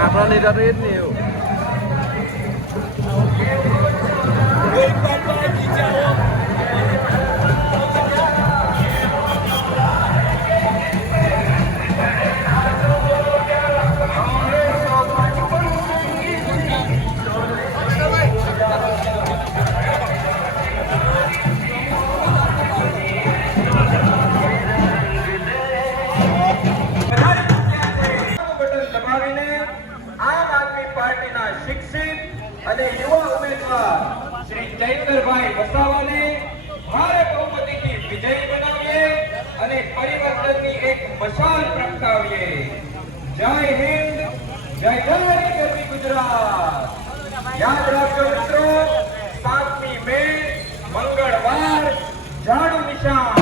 આપણા લીધા તો એ જ નહીં એવું. અને યુવા ઉમેદવાર શ્રી ચૈતરભાઈ વસાવાને ભારે બહુમતીથી વિજય બનાવીએ અને પરિવર્તનની એક મશાલ પ્રગટાવીએ. જય હિન્દ, જય જય ગરવી ગુજરાત. યાદ રાખજો મિત્રો, 7મી મે મંગળવાર ઝાડુ નિશાન.